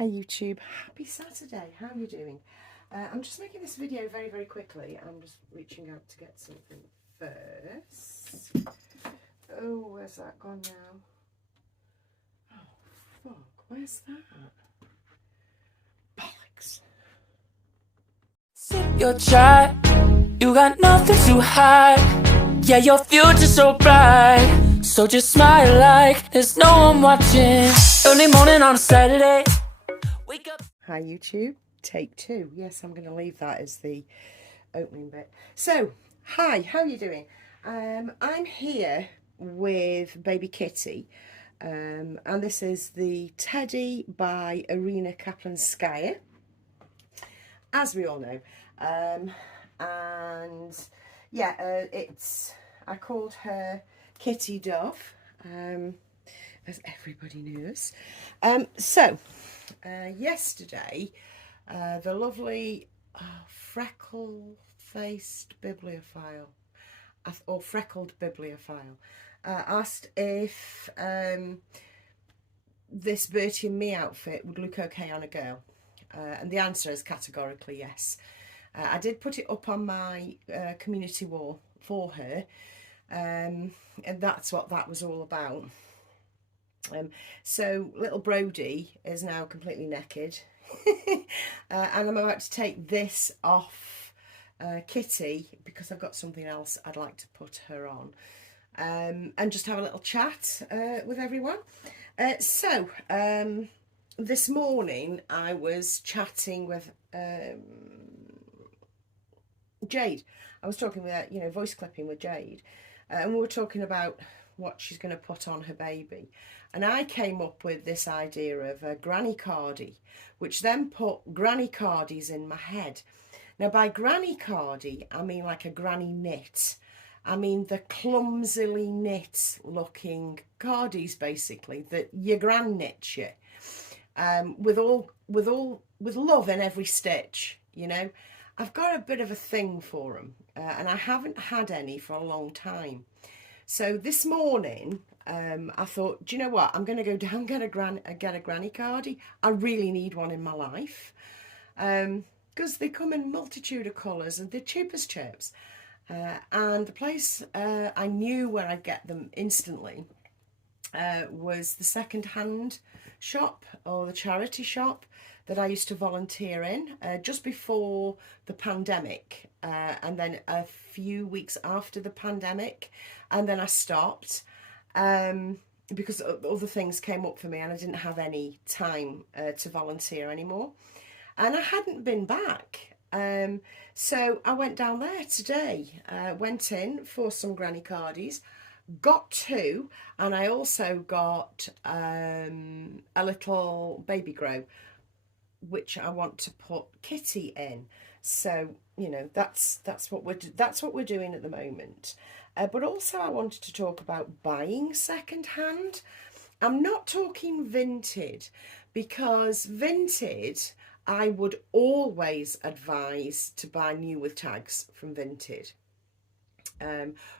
Hi YouTube, happy Saturday, how are you doing? I'm just making this video very quickly. I'm just reaching out to get something first. Oh, where's that gone now? Oh fuck, where's that? Bollocks. Sip your chai, you got nothing to hide. Yeah, your future's so bright, so just smile like there's no one watching. Early morning on a Saturday, wake up. Hi YouTube, take two. Yes, I'm going to leave that as the opening bit. So, hi, how are you doing? I'm here with baby Kitty, and this is the Teddy by Irina Kaplanskaya, as we all know. And yeah, I called her Kitty Dove, as everybody knows. Yesterday, the lovely freckle-faced bibliophile, or freckled bibliophile, asked if this Bertie and me outfit would look okay on a girl. And the answer is categorically yes. I did put it up on my community wall for her, and that's what that was all about. So little Brody is now completely naked, and I'm about to take this off Kitty because I've got something else I'd like to put her on, and just have a little chat with everyone. This morning I was chatting with Jade. I was talking with voice clipping with Jade, and we were talking about what she's going to put on her baby, and I came up with this idea of a granny cardie, which then put granny cardies in my head. Now by granny cardie I mean like a granny knit. I mean the clumsily knit looking cardies, basically, that your gran knits you, with love in every stitch. I've got a bit of a thing for them, and I haven't had any for a long time. So this morning, I thought, do you know what? I'm going to go down and get a granny cardie. I really need one in my life, because they come in a multitude of colours and they're cheap as chips. And the place I knew where I'd get them instantly was the Secondhand shop, or the charity shop that I used to volunteer in just before the pandemic, and then a few weeks after the pandemic, and then I stopped because other things came up for me and I didn't have any time to volunteer anymore, and I hadn't been back. So I went down there today, went in for some granny cardies, got two, and I also got a little baby grow, which I want to put Kitty in. So that's what we're doing at the moment. But also I wanted to talk about buying second hand. I'm not talking vintage, because vintage I would always advise to buy new with tags from Vinted,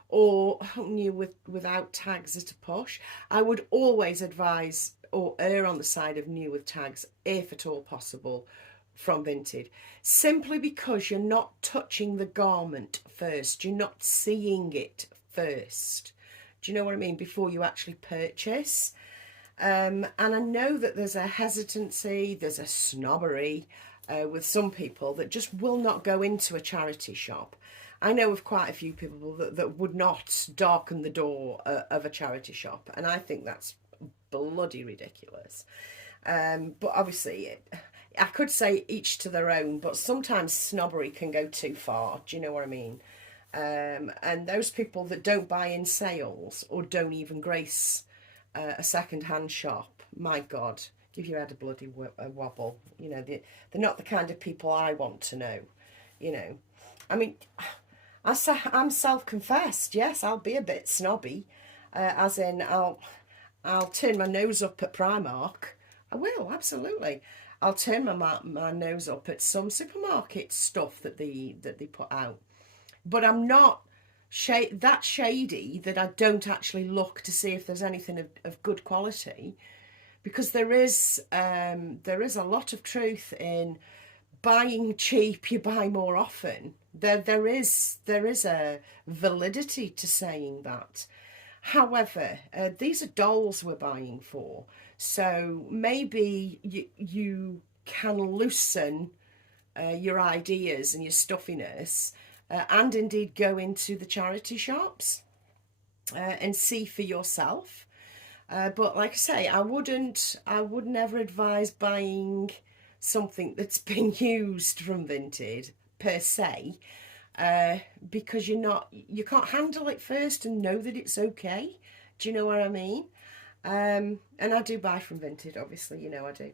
or new without tags at a push. I would always advise or err on the side of new with tags, if at all possible, from Vinted, simply because you're not touching the garment first, you're not seeing it first. Do you know what I mean? Before you actually purchase. And I know that there's a hesitancy, there's a snobbery with some people that just will not go into a charity shop. I know of quite a few people that would not darken the door of a charity shop, and I think that's bloody ridiculous. But obviously, I could say each to their own, but sometimes snobbery can go too far. Do you know what I mean? And those people that don't buy in sales or don't even grace a second-hand shop, my God, give your head a bloody wobble. They're not the kind of people I want to know. I mean, I'm self-confessed. Yes, I'll be a bit snobby, as in I'll turn my nose up at Primark. I will, absolutely. I'll turn my nose up at some supermarket stuff that they put out, but I'm not that shady that I don't actually look to see if there's anything of good quality. because there is a lot of truth in buying cheap, you buy more often. There is a validity to saying that. However, these are dolls we're buying for, so maybe you can loosen your ideas and your stuffiness, and indeed go into the charity shops and see for yourself. But like I say, I would never advise buying something that's been used from Vinted per se, because you can't handle it first and know that it's okay. Do you know what I mean? And I do buy from Vinted, obviously, you know I do.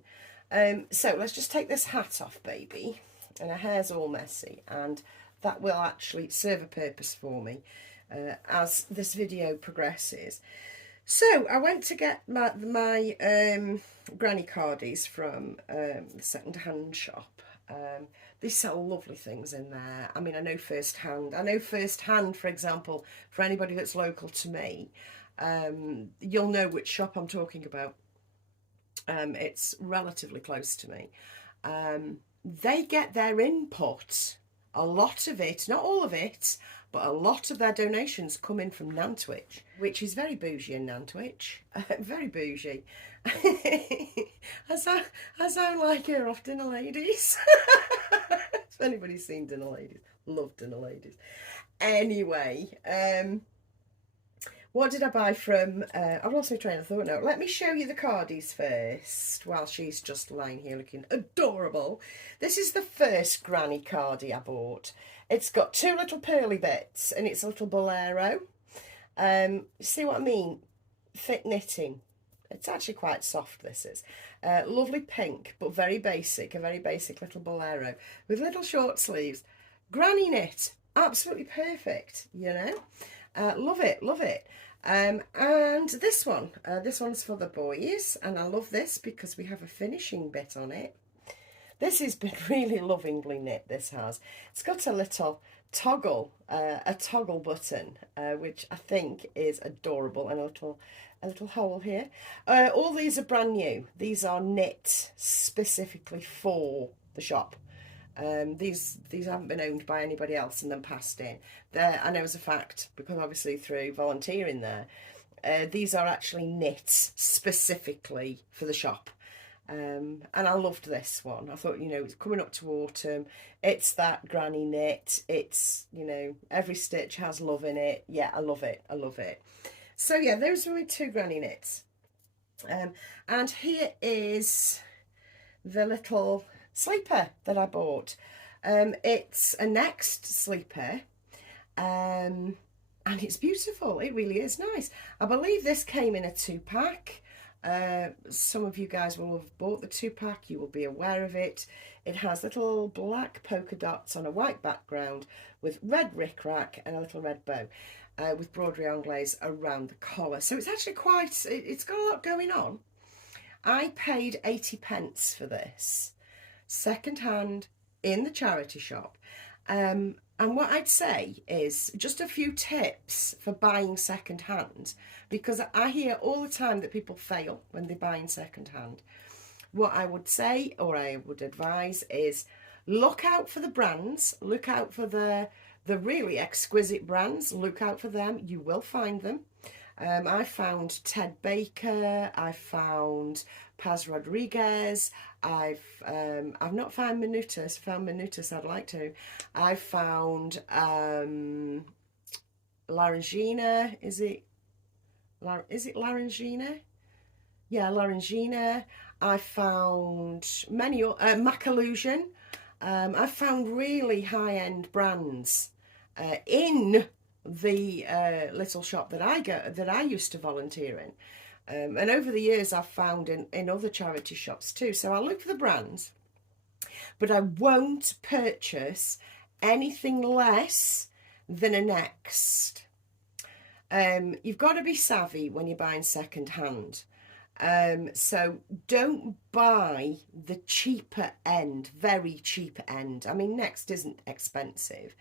So let's just take this hat off, baby. And her hair's all messy, and that will actually serve a purpose for me as this video progresses. So I went to get my granny cardies from the second-hand shop. They sell lovely things in there. I mean, I know firsthand, for example, for anybody that's local to me, you'll know which shop I'm talking about. It's relatively close to me. They get their input, a lot of it, not all of it, but a lot of their donations come in from Nantwich, which is very bougie in Nantwich. Very bougie. I sound like her off Dinner Ladies. If anybody's seen Dinner Ladies, love Dinner Ladies. Anyway, what did I buy from... I've lost my train of thought now. Let me show you the cardies first, while she's just lying here looking adorable. This is the first granny cardie I bought. It's got two little pearly bits, and it's a little bolero. See what I mean? Thick knitting. It's actually quite soft, this is. Lovely pink, but very basic. A very basic little bolero with little short sleeves. Granny knit. Absolutely perfect, you know. Love it, love it. And this one's for the boys, and I love this because we have a finishing bit on it. This has been really lovingly knit, this has. It's got a little toggle, a toggle button, which I think is adorable, and a little hole here. All these are brand new. These are knit specifically for the shop. These haven't been owned by anybody else and then passed in. I know as a fact, because obviously through volunteering there, these are actually knit specifically for the shop. And I loved this one. I thought, you know, it's coming up to autumn. It's that granny knit. It's, you know, every stitch has love in it. Yeah, I love it. I love it. So yeah, those were my two granny knits. And here is the little sleeper that I bought. It's a Next sleeper, and it's beautiful. It really is nice. I believe this came in a 2-pack. Some of you guys will have bought the 2-pack. You will be aware of it. It has little black polka dots on a white background with red rickrack and a little red bow, with broderie anglaise around the collar. So it's actually it's got a lot going on. I paid 80p for this, second hand, in the charity shop. And what I'd say is just a few tips for buying second hand, because I hear all the time that people fail when they're buying second hand. What I would say, or I would advise, is look out for the brands, look out for the really exquisite brands, look out for them, you will find them. I found Ted Baker, I found Paz Rodriguez, I've not found Minutus, I'd like to. I found Laryngina, is it Laryngina? Yeah, Laryngina. I found many, Macillusion. I found really high-end brands in the little shop that I used to volunteer in. And over the years I've found in other charity shops too. So I look for the brands, but I won't purchase anything less than a Next. You've got to be savvy when you're buying second hand. So don't buy the cheaper end, very cheap end. I mean, Next isn't expensive,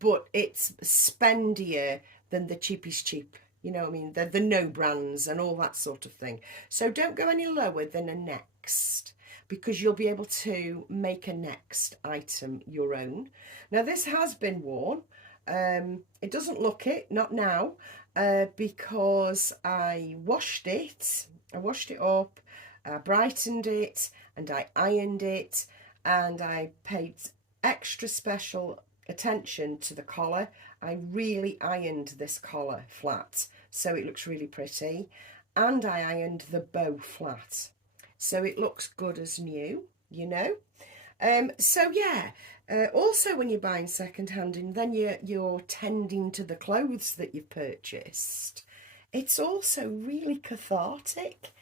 but it's spendier than the cheapest cheap You know what I mean? The no brands and all that sort of thing. So don't go any lower than a next, because you'll be able to make a next item your own. Now this has been worn. It doesn't look it, not now, because I washed it. I washed it up, I brightened it, and I ironed it, and I paid extra special attention to the collar. I really ironed this collar flat, so it looks really pretty, and I ironed the bow flat, so it looks good as new, you know. So yeah, also when you're buying second-hand and then you're tending to the clothes that you've purchased, it's also really cathartic.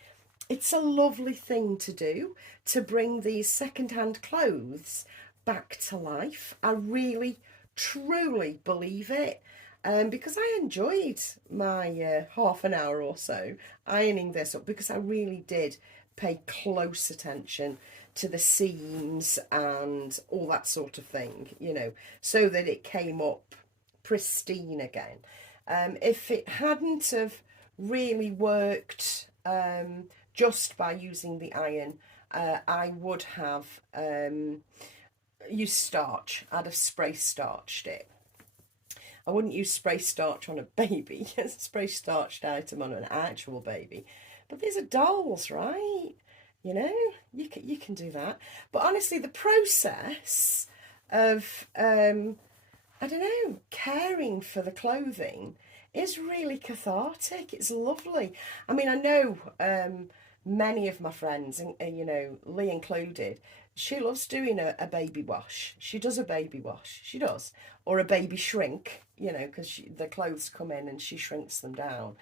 It's a lovely thing to do, to bring these second-hand clothes back to life. I really, truly believe it, because I enjoyed my half an hour or so ironing this up, because I really did pay close attention to the seams and all that sort of thing, you know, so that it came up pristine again. If it hadn't have really worked just by using the iron, I would have used starch. I'd have spray starched it. I wouldn't use spray starch on a baby, spray starched item on an actual baby. But these are dolls, right? You know, you can do that. But honestly, the process of, I don't know, caring for the clothing is really cathartic. It's lovely. I mean, I know many of my friends, and you know, Lee included, she loves doing a baby wash. She does a baby wash. She does. Or a baby shrink, you know, because the clothes come in and she shrinks them down.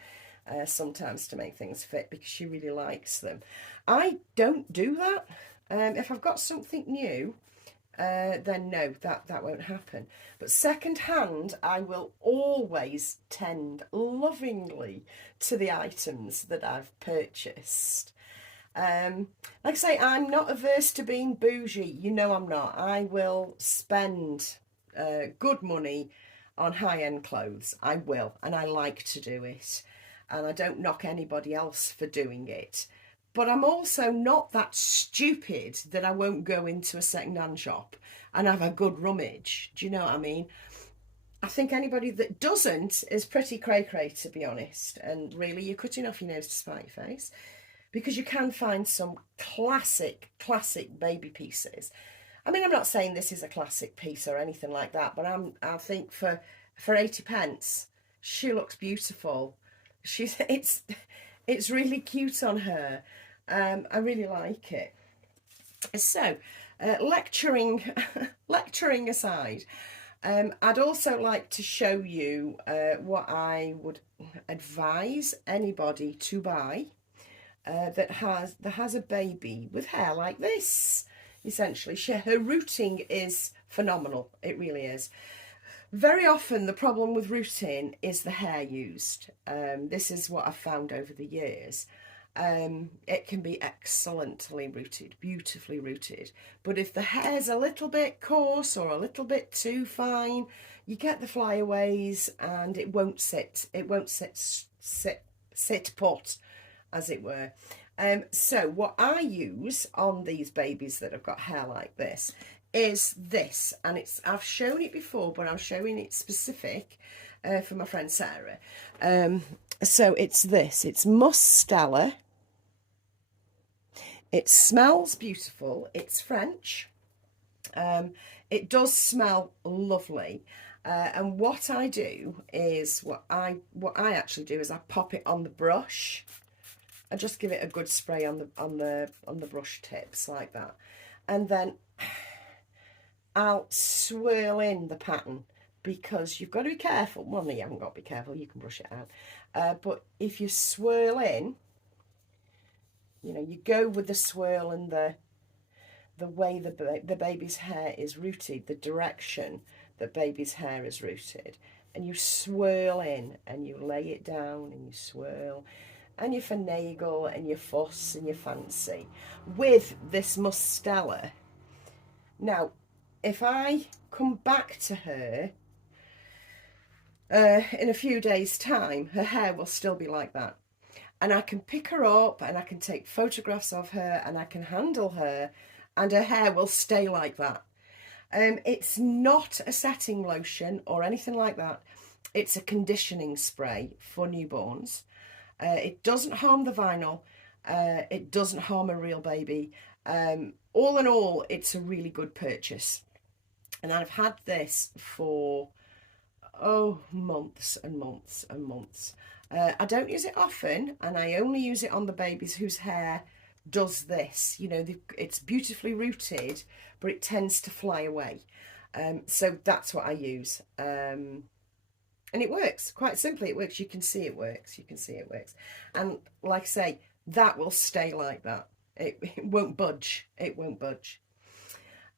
Sometimes to make things fit, because she really likes them. I don't do that. If I've got something new, then no, that won't happen. But second hand, I will always tend lovingly to the items that I've purchased. Like I say, I'm not averse to being bougie. You know I'm not. I will spend good money on high-end clothes. I will, and I like to do it. And I don't knock anybody else for doing it. But I'm also not that stupid that I won't go into a second-hand shop and have a good rummage. Do you know what I mean? I think anybody that doesn't is pretty cray-cray, to be honest. And really, you're cutting off your nose to spite your face, because you can find some classic baby pieces. I mean, I'm not saying this is a classic piece or anything like that, but I think for 80 pence, she looks beautiful. It's really cute on her. I really like it. So, lecturing aside, I'd also like to show you what I would advise anybody to buy that has a baby with hair like this. Essentially, her rooting is phenomenal. It really is. Very often the problem with rooting is the hair used. This is what I've found over the years. It can be excellently rooted, beautifully rooted. But if the hair's a little bit coarse or a little bit too fine, you get the flyaways and it won't sit. It won't sit put, as it were. So what I use on these babies that have got hair like this is this, and I've shown it before, but I'm showing it specific for my friend Sarah. So it's this. It's Mustela. It smells beautiful. It's French. It does smell lovely. And what I do is what I actually do is I pop it on the brush. I just give it a good spray on the brush tips like that, and then I'll swirl in the pattern, because you've got to be careful. Well, no, you haven't got to be careful. You can brush it out. But if you swirl in, you know, you go with the swirl and the way the baby's hair is rooted, the direction that baby's hair is rooted, and you swirl in and you lay it down and you swirl and you finagle and you fuss and you fancy with this Mustela. Now, if I come back to her, in a few days' time, her hair will still be like that. And I can pick her up and I can take photographs of her and I can handle her and her hair will stay like that. It's not a setting lotion or anything like that. It's a conditioning spray for newborns. It doesn't harm the vinyl. It doesn't harm a real baby. All in all, it's a really good purchase. And I've had this for, months and months and months. I don't use it often, and I only use it on the babies whose hair does this. You know, it's beautifully rooted, but it tends to fly away. So that's what I use. And it works, quite simply, it works. You can see it works. You can see it works. And like I say, that will stay like that. It won't budge. It won't budge.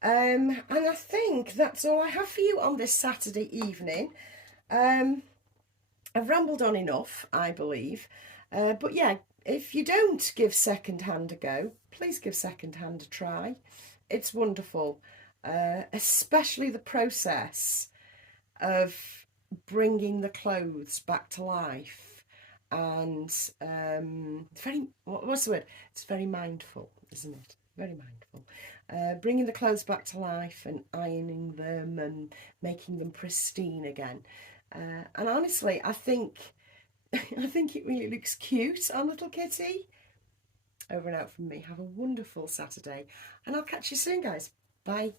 And I think that's all I have for you on this Saturday evening. I've rambled on enough, I believe. But yeah, if you don't give Secondhand a go, please give Secondhand a try. It's wonderful, especially the process of bringing the clothes back to life. And very, what's the word? It's very mindful, isn't it? Very mindful. Bringing the clothes back to life and ironing them and making them pristine again. And honestly, I think it really looks cute on little Kitty. Over and out from me. Have a wonderful Saturday, and I'll catch you soon, guys. Bye.